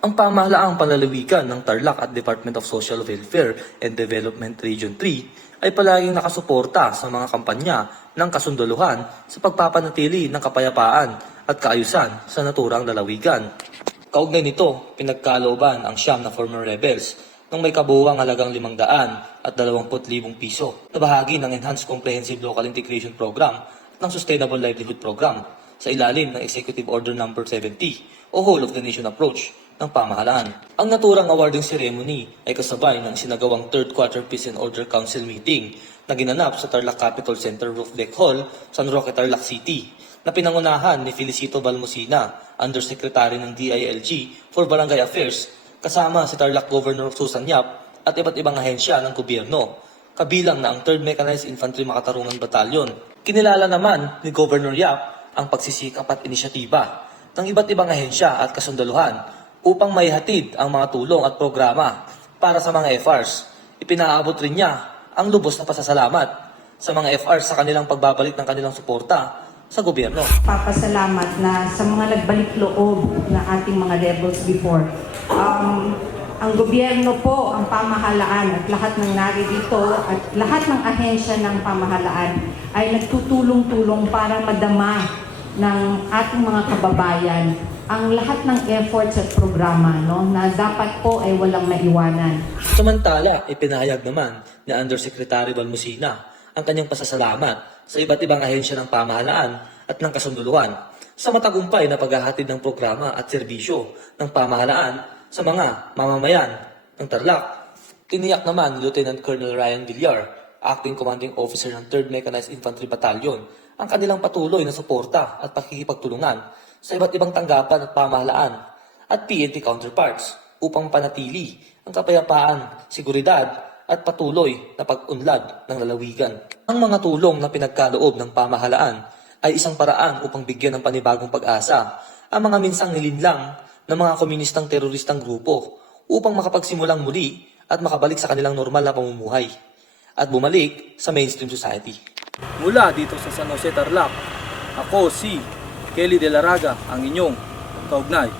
Ang pamahalaang panlalawigan ng Tarlac at Department of Social Welfare and Development Region 3 ay palaging nakasuporta sa mga kampanya ng kasunduluhan sa pagpapanatili ng kapayapaan at kaayusan sa naturang lalawigan. Kaugnay nito, pinagkalooban ang siyam na former rebels ng may kabuuang halagang 500 at 20,000 piso na bahagi ng Enhanced Comprehensive Local Integration Program ng Sustainable Livelihood Program sa ilalim ng Executive Order No. 70 o Whole of the Nation Approach ng pamahalaan. Ang naturang awarding ceremony ay kasabay ng sinagawang 3rd Quarter Peace and Order Council meeting na ginanap sa Tarlac Capitol Center Roof Deck Hall, San Roque, Tarlac City, na pinangunahan ni Felicito Balmosina, Undersecretary ng DILG for Barangay Affairs, kasama si Tarlac Governor Susan Yap at iba't ibang ahensya ng gobyerno, kabilang na ang 3rd Mechanized Infantry Makatarungan Battalion. Kinilala naman ni Governor Yap ang pagsisikap at inisyatiba ng iba't ibang ahensya at kasundaluhan upang maihatid ang mga tulong at programa para sa mga FRs. Ipinaabot rin niya ang lubos na pasasalamat sa mga FRs sa kanilang pagbabalik ng kanilang suporta sa gobyerno. Papasalamat na sa mga nagbalik loob na ating mga rebels before. Ang gobyerno po, ang pamahalaan at lahat ng naririto at lahat ng ahensya ng pamahalaan ay nagtutulong-tulong para madama ng ating mga kababayan ang lahat ng efforts at programa, no, na dapat po ay walang maiwanan. Samantala, ipinahayag naman ni Undersecretary Balmosina ang kanyang pasasalamat sa iba't ibang ahensya ng pamahalaan at ng kasunduluhan sa matagumpay na paghahatid ng programa at serbisyo ng pamahalaan sa mga mamamayan ng Tarlac. Tiniyak naman ni Lieutenant Colonel Ryan Villar, Acting Commanding Officer ng 3rd Mechanized Infantry Battalion, ang kanilang patuloy na suporta at pakikipagtulungan sa iba't ibang tanggapan at pamahalaan at PNP counterparts upang panatili ang kapayapaan, seguridad at patuloy na pag-unlad ng lalawigan. Ang mga tulong na pinagkaloob ng pamahalaan ay isang paraan upang bigyan ng panibagong pag-asa ang mga minsang nilinlang ng mga komunistang teroristang grupo upang makapagsimulang muli at makabalik sa kanilang normal na pamumuhay at bumalik sa mainstream society. Mula dito sa San Jose, Tarlac, ako si Kelly De La Raga, ang inyong kaugnay